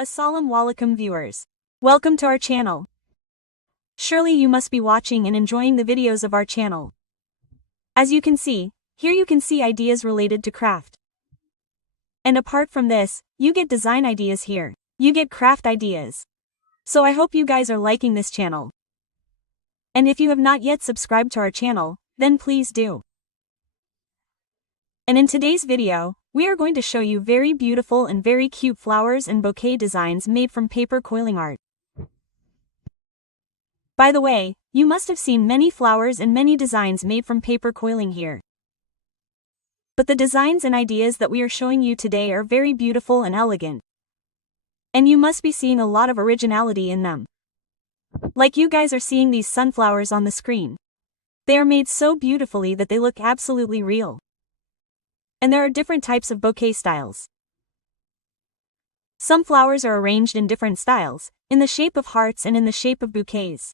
Assalamu alaikum viewers. Welcome to our channel. Surely you must be watching and enjoying the videos of our channel. As you can see, here you can see ideas related to craft. And apart from this, you get design ideas here. You get craft ideas. So I hope you guys are liking this channel. And if you have not yet subscribed to our channel, then please do. And in today's video, we are going to show you very beautiful and very cute flowers and bouquet designs made from paper quilling art. By the way, you must have seen many flowers and many designs made from paper quilling here. But the designs and ideas that we are showing you today are very beautiful and elegant. And you must be seeing a lot of originality in them. Like you guys are seeing these sunflowers on the screen. They are made so beautifully that they look absolutely real. And there are different types of bouquet styles. Some flowers are arranged in different styles, in the shape of hearts and in the shape of bouquets.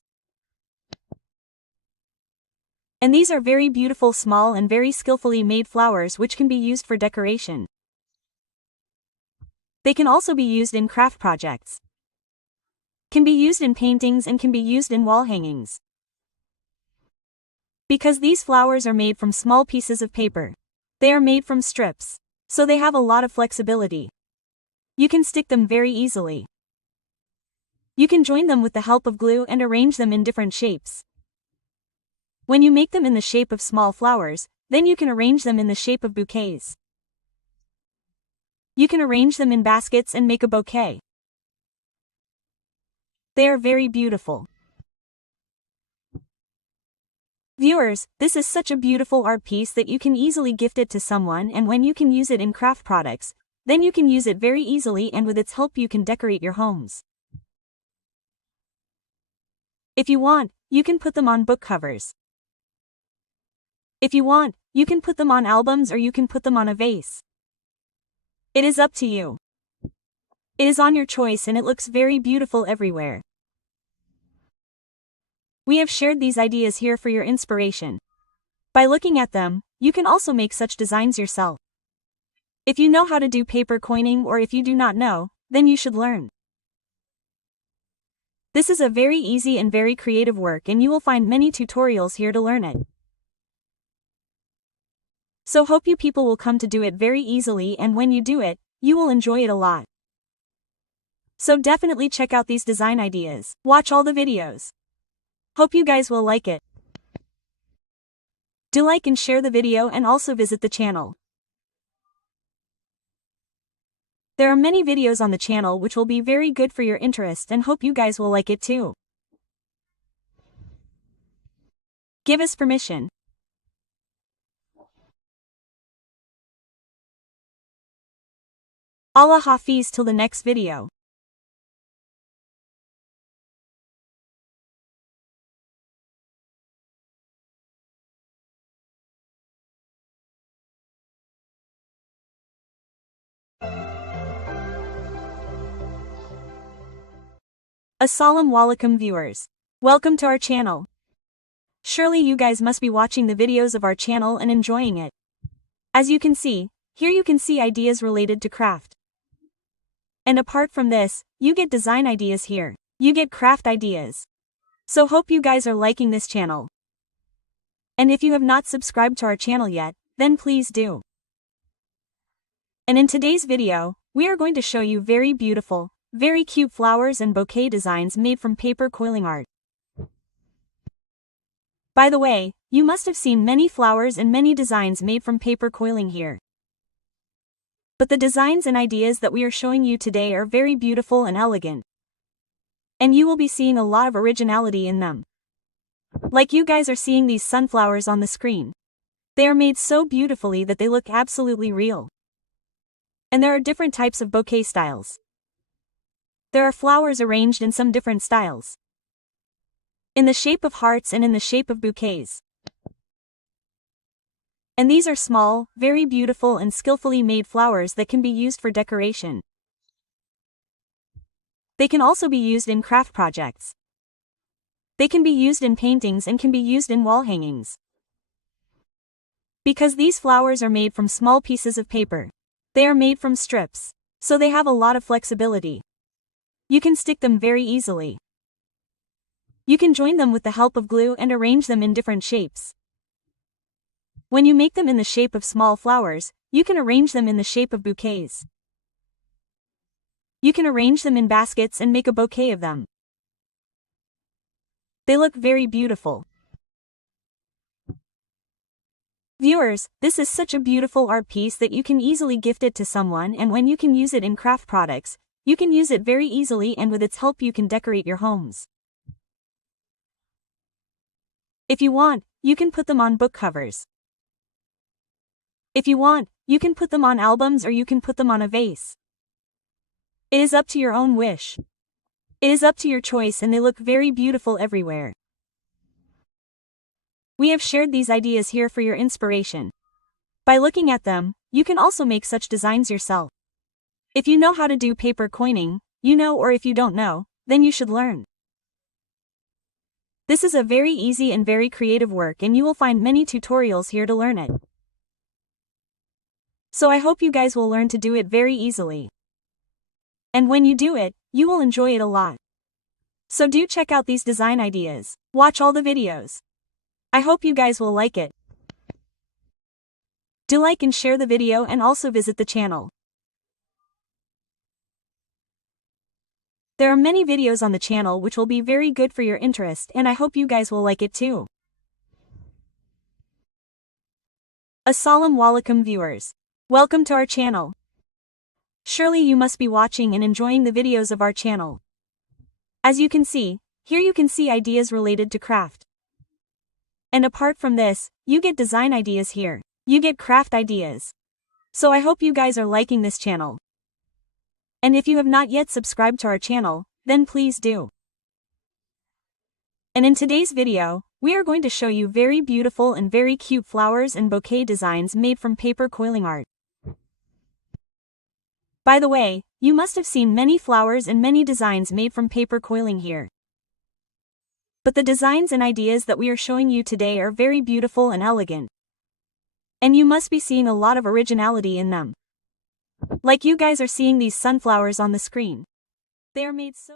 And these are very beautiful small and very skillfully made flowers which can be used for decoration. They can also be used in craft projects. Can be used in paintings and can be used in wall hangings. Because these flowers are made from small pieces of paper. They are made from strips, so they have a lot of flexibility. You can stick them very easily. You can join them with the help of glue and arrange them in different shapes. When you make them in the shape of small flowers, then you can arrange them in the shape of bouquets. You can arrange them in baskets and make a bouquet. They are very beautiful. Viewers, this is such a beautiful art piece that you can easily gift it to someone, and when you can use it in craft products, then you can use it very easily, and with its help you can decorate your homes. If you want, you can put them on book covers. If you want, you can put them on albums or you can put them on a vase. It is up to you. It is on your choice and it looks very beautiful everywhere. We have shared these ideas here for your inspiration. By looking at them, you can also make such designs yourself. If you know how to do paper coining or if you do not know, then you should learn. This is a very easy and very creative work and you will find many tutorials here to learn it. So hope you people will come to do it very easily, and when you do it, you will enjoy it a lot. So definitely check out these design ideas. Watch all the videos. Hope you guys will like it. Do like and share the video and also visit the channel. There are many videos on the channel which will be very good for your interest and hope you guys will like it too. Give us permission. Allah Hafiz till the next video. Assalamu alaikum viewers. Welcome to our channel. Surely you guys must be watching the videos of our channel and enjoying it. As you can see, here you can see ideas related to craft. And apart from this, you get design ideas here. You get craft ideas. So hope you guys are liking this channel. And if you have not subscribed to our channel yet, then please do. And in today's video, we are going to show you very beautiful, very cute flowers and bouquet designs made from paper quilling art. By the way, you must have seen many flowers and many designs made from paper quilling here. But the designs and ideas that we are showing you today are very beautiful and elegant. And you will be seeing a lot of originality in them. Like you guys are seeing these sunflowers on the screen. They are made so beautifully that they look absolutely real. And there are different types of bouquet styles. There are flowers arranged in some different styles. In the shape of hearts and in the shape of bouquets. And these are small, very beautiful and skillfully made flowers that can be used for decoration. They can also be used in craft projects. They can be used in paintings and can be used in wall hangings. Because these flowers are made from small pieces of paper. They are made from strips, so they have a lot of flexibility. You can stick them very easily. You can join them with the help of glue and arrange them in different shapes. When you make them in the shape of small flowers, you can arrange them in the shape of bouquets. You can arrange them in baskets and make a bouquet of them. They look very beautiful. Viewers, this is such a beautiful art piece that you can easily gift it to someone, and when you can use it in craft products, you can use it very easily, and with its help you can decorate your homes. If you want, you can put them on book covers. If you want, you can put them on albums or you can put them on a vase. It is up to your own wish. It is up to your choice, and they look very beautiful everywhere. We have shared these ideas here for your inspiration. By looking at them, you can also make such designs yourself. If you know how to do paper quilling, you know, or if you don't know, then you should learn. This is a very easy and very creative work, and you will find many tutorials here to learn it. So I hope you guys will learn to do it very easily. And when you do it, you will enjoy it a lot. So do check out these design ideas. Watch all the videos. I hope you guys will like it. Do like and share the video, and also visit the channel. There are many videos on the channel which will be very good for your interest, and I hope you guys will like it too. Assalamu alaikum viewers. Welcome to our channel. Surely you must be watching and enjoying the videos of our channel. As you can see, here you can see ideas related to craft. And apart from this, you get design ideas here. You get craft ideas. So I hope you guys are liking this channel. And if you have not yet subscribed to our channel, then please do. And in today's video, we are going to show you very beautiful and very cute flowers and bouquet designs made from paper quilling art. By the way, you must have seen many flowers and many designs made from paper quilling here. But the designs and ideas that we are showing you today are very beautiful and elegant. And you must be seeing a lot of originality in them. Like you guys are seeing these sunflowers on the screen. They are made so